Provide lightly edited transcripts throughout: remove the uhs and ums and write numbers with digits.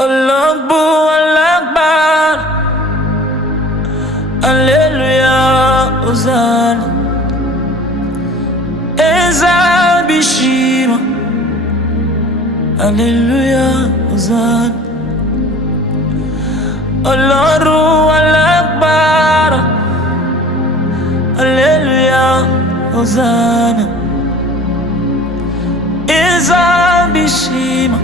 Allah Akbar, Alléluia, Hosanna, Eza Bishima, Alléluia, Hosanna, Allah Akbar, Alléluia, Hosanna, Eza Bishima,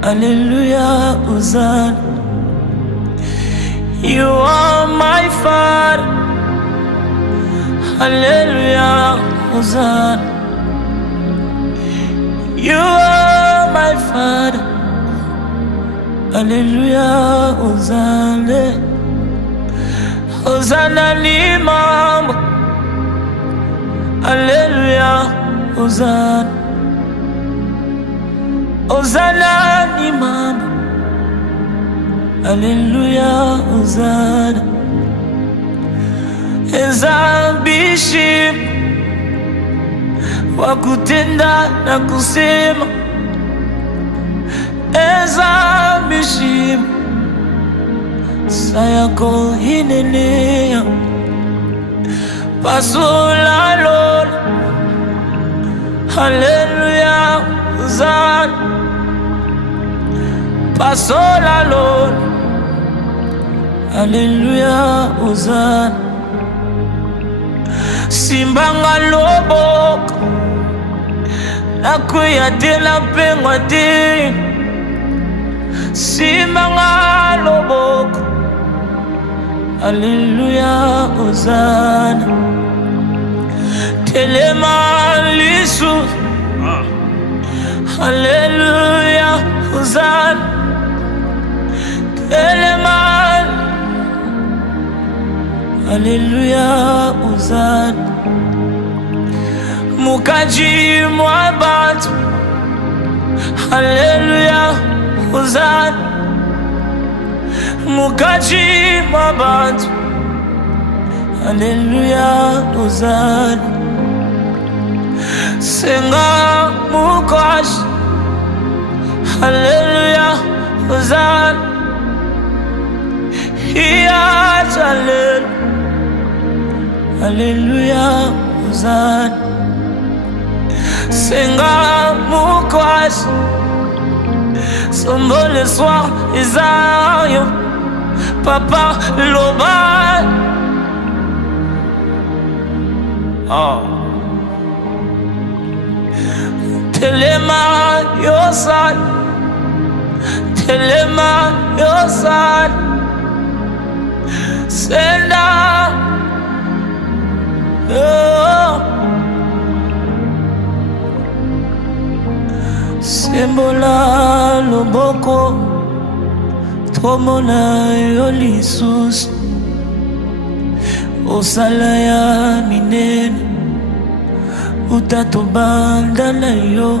Alléluia, Hosanna. You are my Father, Hallelujah, Hosanna. You are my Father, Hallelujah, Hosanna. Hosanna ni mama, Hallelujah, Hosanna. Hosanna ni mama, Hallelujah, Hosanna. Eza Bishim, wakutenda na kusema. Eza Bishim, sayako hinenea. Pasula Lord, Hallelujah, Hosanna. Pasola Lord, Hallelujah, Hosanna. Simbanga loboko, nakuya tena pengwa te. Simbanga loboko, Hallelujah, Hosanna. Telema lisu, Hallelujah, Hosanna. Eleman, Alléluia, Hosanna. Mukaji Mwabatu, Alléluia, Hosanna. Mukaji Mwabatu, Alléluia, Hosanna. Senga Mukaji, Alléluia, Hosanna. Alléluia, Hosanna. Senga Mukwash, Sombo le soir, Isaïe, Papa Loba. Oh. Telema Yosan, Telema Yosan. Senda, oh. Sembola loboko, tomona yolisus. Osalaya minene, utatobanda na yo.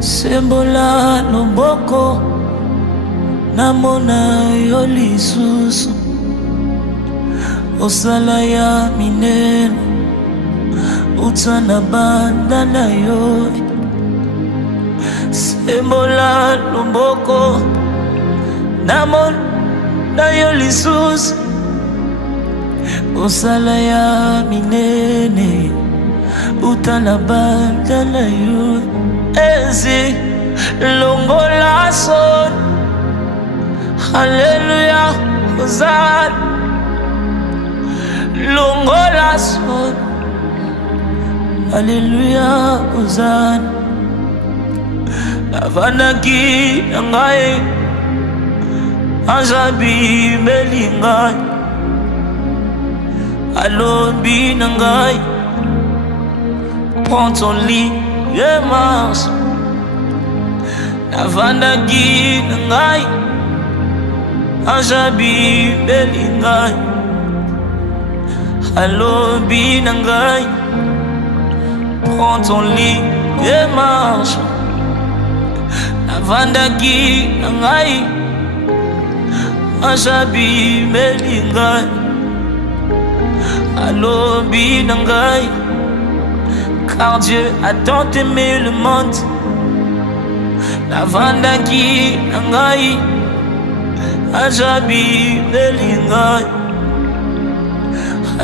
Sembola loboko, namona yo lisusu. Osala ya minene, utana banda na yo. Sembola lomboko, namona yo lisusu. Osala ya minene, utana banda na yo. Ezi longola son, Hallelujah, Hosanna. Longola son, Hallelujah, Hosanna. Navanaki nangai, Azabi melingai. Alobi nangai, prends ton lit et marche. Navanaki nangai, Ajabi belingai. Alobi nangai, prends ton lit et marche. Navandaki nangai, Ajabi belingai. Alobi nangai, car Dieu a tant aimé le monde navandaki na ngai ajabi melingai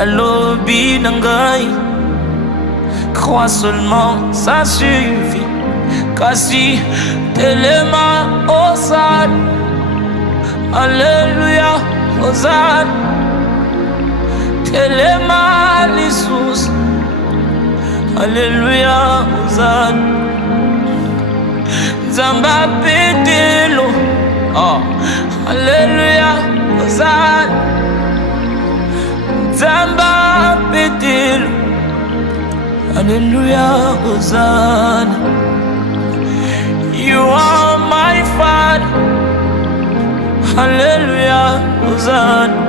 alobi na ngai crois seulement ça suffit kasi telema osana Alléluia Hosanna telema lisusu Alléluia Hosanna Zamba petelo Alléluia Hosanna Zamba petelo Alléluia Hosanna You are my Father Hallelujah, Hosanna.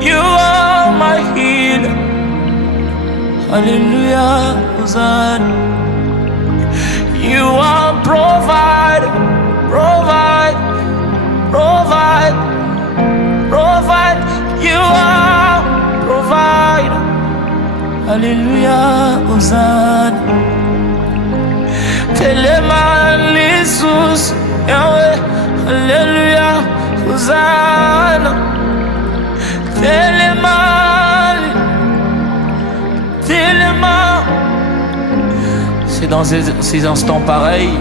You are my healer. Hallelujah, Hosanna. You are provide. You are provide. Hallelujah, Hosanna. Telema Jesus, Yahweh. Alléluia, Hosanna. Tellement. C'est dans ces instants pareils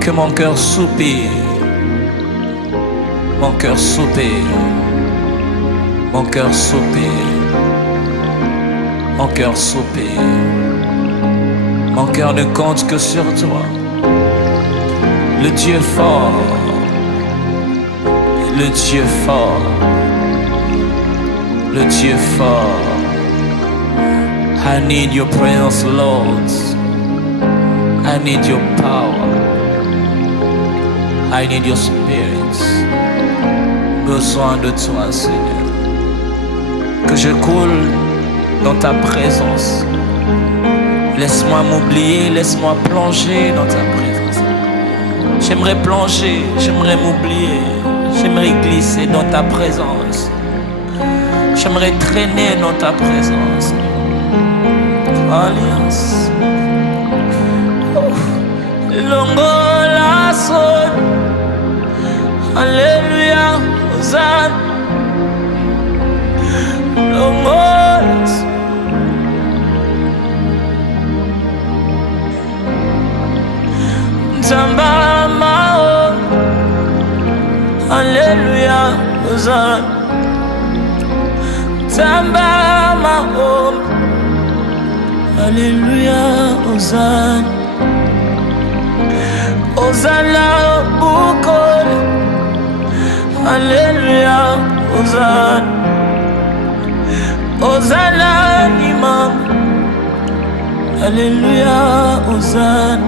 que mon cœur soupire. Mon cœur soupire. Mon cœur soupire. Mon cœur soupire. Mon cœur ne compte que sur toi. Le Dieu fort, le Dieu fort, le Dieu fort. I need your presence, Lord. I need your power. I need your spirit. Besoin de toi, Seigneur. Que je coule dans ta présence. Laisse-moi m'oublier, laisse-moi plonger dans ta présence. J'aimerais plonger, j'aimerais m'oublier, j'aimerais glisser dans ta présence. J'aimerais traîner dans ta présence. Alliance. Longo la son. Alléluia, Hosanna. Longo la son. Zamba. Alléluia, Hosanna. Tamba mahom. Alléluia, Hosanna. Hosanna bukol. Alléluia, Hosanna. Hosanna imam. Alléluia, Hosanna.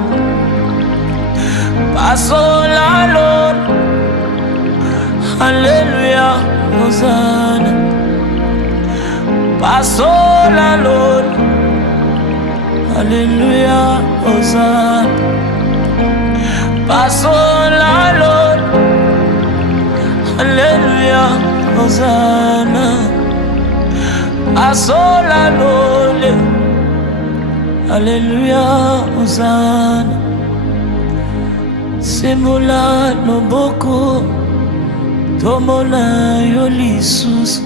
Passons la Lord. Alléluia, Hosanna. Passons la Lord. Alléluia, Hosanna. Passons la Lord. Alléluia, Hosanna. Passons la Lord. Alléluia, Hosanna. Semola no boko. Tomona yo lisusu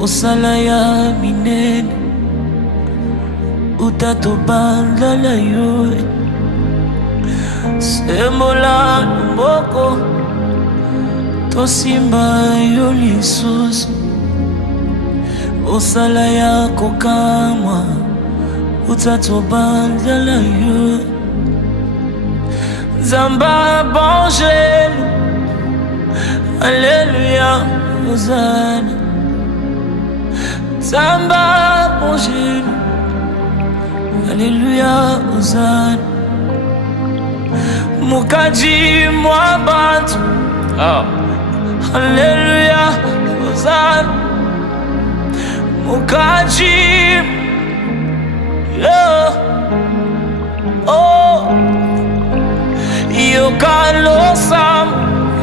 osala ya minene utatobandala yo semola mboko tosimba yo lisusu osala ya kokamwa utatobandala yo Zamba bangelu Alléluia, Hosanna. Zamba mon genou. Alléluia, Hosanna. Mukaji mwabatu. Alléluia, Hosanna. Mukaji. Oh. Yokalosam.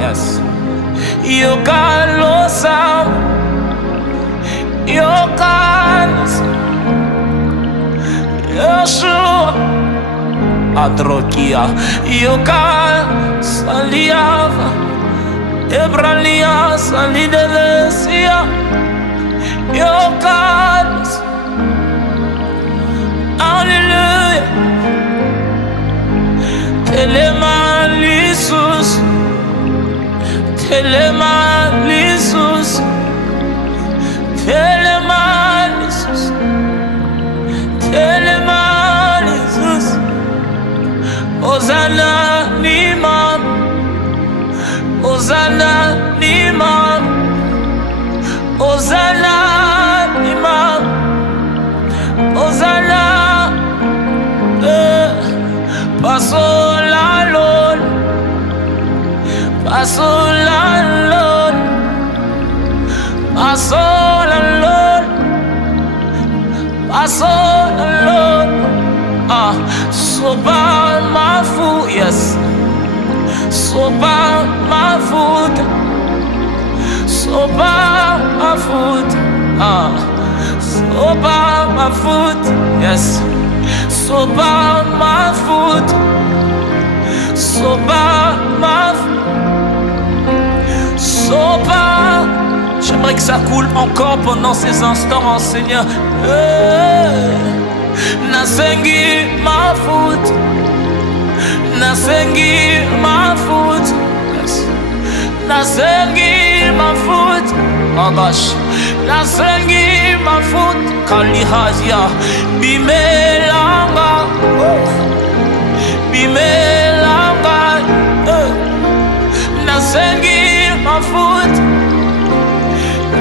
Yes. Yokalosam. Yokalosam. Yeshua Adrokia Yoka Saliava Ebralia Salidelesia Yoka. Alléluia. Telemalisus, Telemalisus, Telemalisus, Telemalisus. Hosanna Nimam, Hosanna Nimam, Hosanna Nimam, Hosanna. Paso la lol, paso la lol, paso la lol, paso la lol. Ah, soba ma foot, yes. Soba ma foot, soba ma foot. Ah, soba ma foot, yes. Soba ma foot, soba ma foot, soba. J'aimerais que ça coule encore pendant ces instants, Seigneur. Nasengi ma foot, Nasengi ma foot, Nasengi ma foot. Oh gosh, Nasengi ma foot. Kalihazia Bimelanga, Bimelanga. Nasengi ma foot.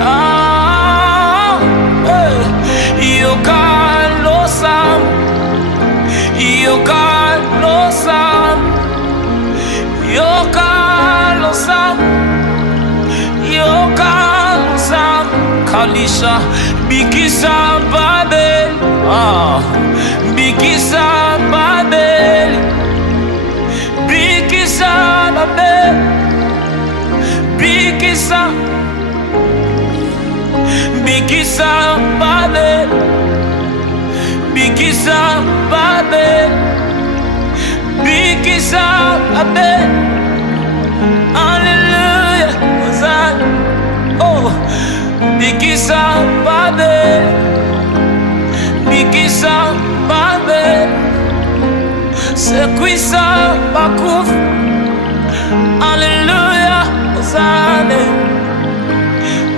Ah, Yokalosam, Yokalosam, Yokalosam, Yokalosam. Kalisha Bikisa Babel, ah, Bikisa Babel, Bikisa Babel, Bikisa, Bikisa Babel, Bikisa Babel, Bikisa Babel. Alléluia, Hosanna. Oh, Bikisa Babel, Bikisa Babel, c'est qui ça Bakouf. Alléluia, Hosanna,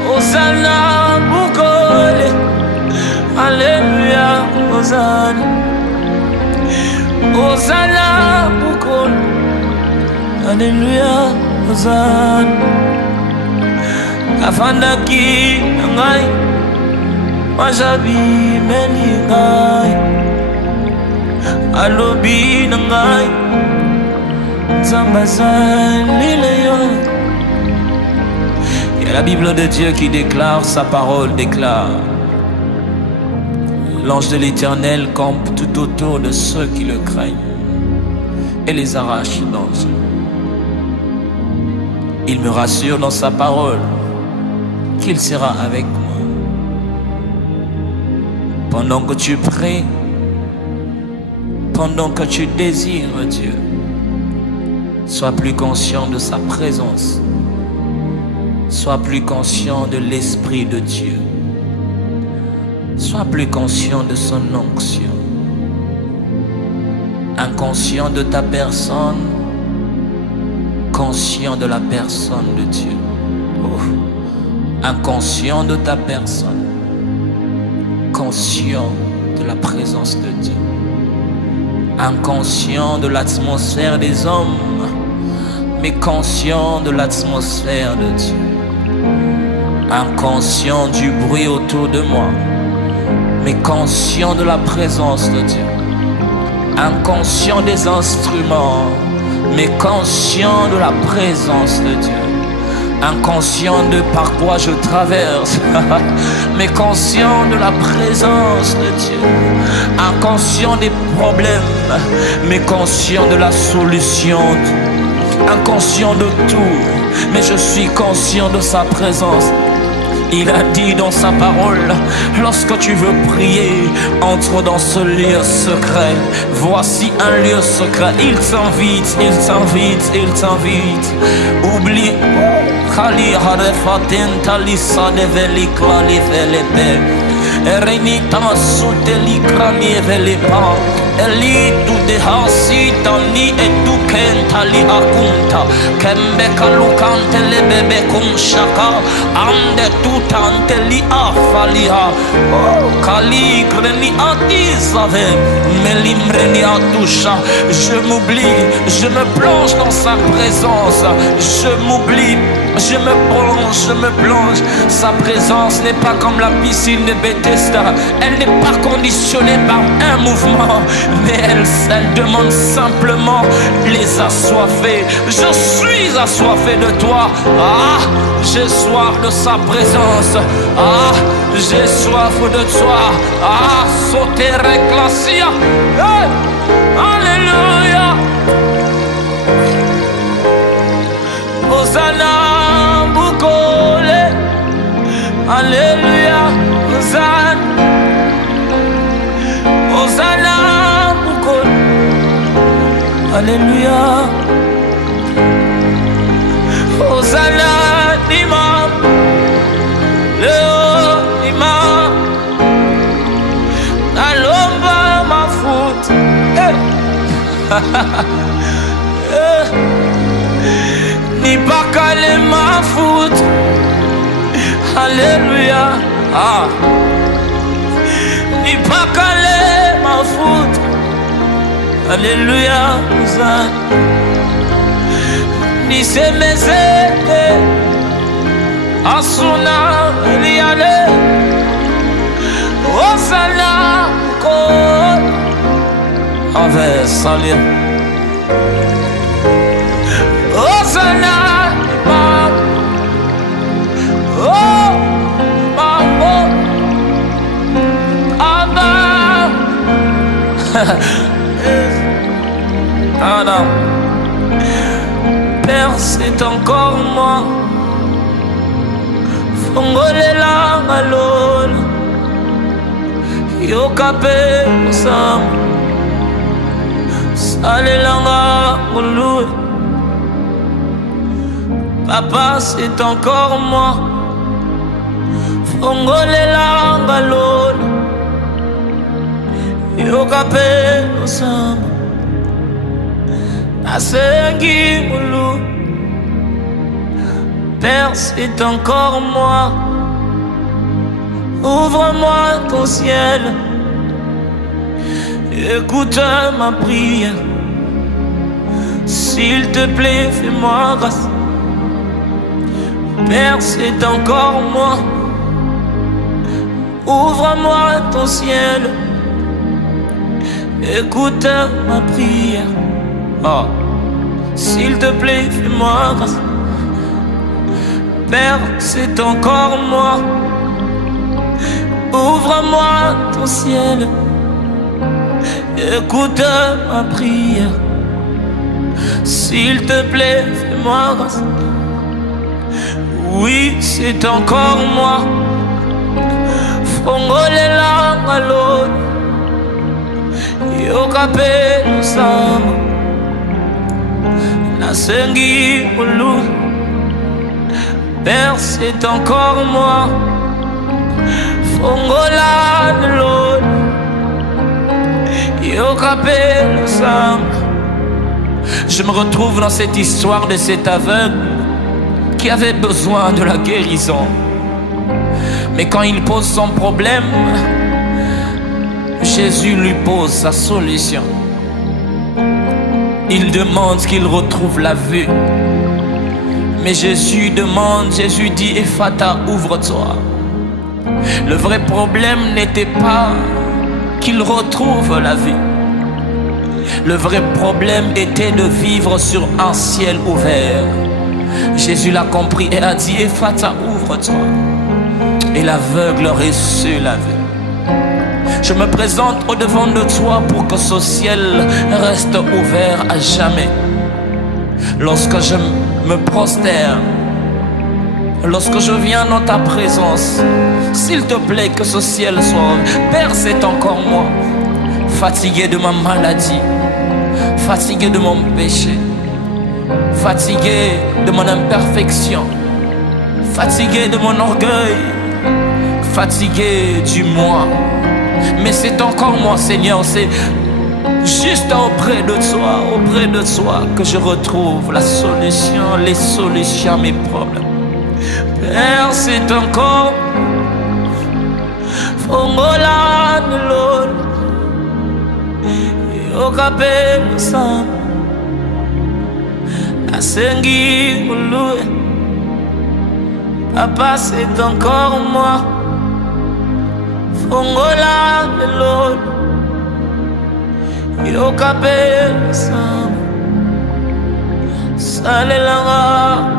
Hosanna Bukole. Alléluia, Hosanna, Hosanna Bukole. Alléluia, Hosanna. Afandaki ngai majabi meni ngai alobi ngai zambazalile yo. Il y a la Bible de Dieu qui déclare, sa parole déclare: l'ange de l'Éternel campe tout autour de ceux qui le craignent et les arrache dans eux. Il me rassure dans sa parole qu'il sera avec moi. Pendant que tu pries, pendant que tu désires Dieu, sois plus conscient de sa présence. Sois plus conscient de l'Esprit de Dieu. Sois plus conscient de son onction. Inconscient de ta personne, conscient de la personne de Dieu. Oh. Inconscient de ta personne, conscient de la présence de Dieu. Inconscient de l'atmosphère des hommes, mais conscient de l'atmosphère de Dieu. Inconscient du bruit autour de moi, mais conscient de la présence de Dieu. Inconscient des instruments, mais conscient de la présence de Dieu. Inconscient de par quoi je traverse, mais conscient de la présence de Dieu. Inconscient des problèmes, mais conscient de la solution. Inconscient de tout, mais je suis conscient de sa présence. Il a dit dans sa parole, lorsque tu veux prier, entre dans ce lieu secret. Voici un lieu secret. Il t'invite, il t'invite, il t'invite. Oublie. Kali harefaten talisa develi klali velepe. Erenita suteli krani velepa. Eli tu dehasi tani etu kentali akunta. Kembe kalukante le bebe kumshaka. Ande tu tanteli afaliha. Kali greni atizave. Melimreni atusha. Je m'oublie, je me plonge dans sa présence. Je m'oublie. Je me plonge. Sa présence n'est pas comme la piscine de Bethesda. Elle n'est pas conditionnée par un mouvement, mais elle demande simplement les assoiffés. Je suis assoiffé de toi. Ah, j'ai soif de sa présence. Ah, j'ai soif de toi. Ah, sauter ecclesia. Hey, alléluia. Hosanna. Alléluia, Hosanna, Hosanna, Bukol. Alléluia, Hosanna, Imam, Léo, Imam, Alomba, ma faute. Ni pas calé ma faute. Alléluia, ah. Ni pas calé ma faute. Alléluia, Hosanna. Ni c'est mes aides. Asuna, Liale. Hosanna, Kol. Avec salut. Hosanna, Imam. Oh, maman, Abba. Ah non. Père, c'est encore moi. Fongolela malol. Yokape sam. Salelanga moulou. Papa, c'est encore moi. Fongolela balon. Yokape osam. Asengi moulou. Père, c'est encore moi. Ouvre-moi ton ciel. Écoute ma prière. S'il te plaît, fais-moi grâce. Père, c'est encore moi. Ouvre-moi ton ciel. Écoute ma prière. Oh. S'il te plaît, fais-moi grâce. Père, c'est encore moi. Ouvre-moi ton ciel. Écoute ma prière. S'il te plaît, fais-moi grâce. Oui, c'est encore moi. Fongolela malon. Yokape sam. Nasengi moulou. Père, c'est encore moi. Fongola malon. Yokape sam. Je me retrouve dans cette histoire de cet aveugle qui avait besoin de la guérison. Mais quand il pose son problème, Jésus lui pose sa solution. Il demande qu'il retrouve la vue. Mais Jésus dit, Ephata, ouvre-toi. Le vrai problème n'était pas qu'il retrouve la vue. Le vrai problème était de vivre sur un ciel ouvert. Jésus l'a compris et a dit, Ephata, ouvre-toi. Et l'aveugle reçut la vue. Je me présente au-devant de toi pour que ce ciel reste ouvert à jamais. Lorsque je me prosterne, Lorsque je viens dans ta présence, s'il te plaît que ce ciel soit. Père, c'est encore moi, fatigué de ma maladie, fatigué de mon péché, fatigué de mon imperfection, fatigué de mon orgueil, fatigué du moi. Mais c'est encore moi, Seigneur, c'est juste auprès de toi que je retrouve la solution, les solutions à mes problèmes. Père, c'est encore Fongola de l'eau, au capé le sang, la sengi loué. Papa, c'est encore moi. Fongola de l'eau, au capé le sang, salé la.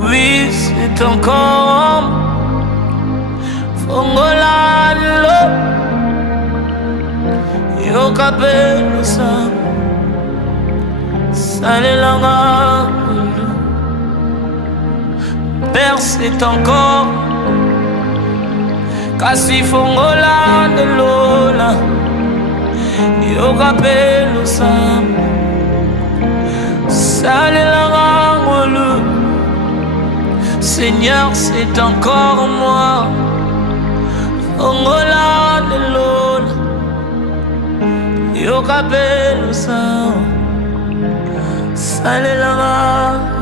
Oui, c'est encore Fongola de l'eau, yo capé le sang, salé la. Père, c'est encore Kasi Fongola de l'eau, yo capé le sang, salé la. Seigneur, c'est encore moi. Fongola de l'eau, yo capé le sang, salé la.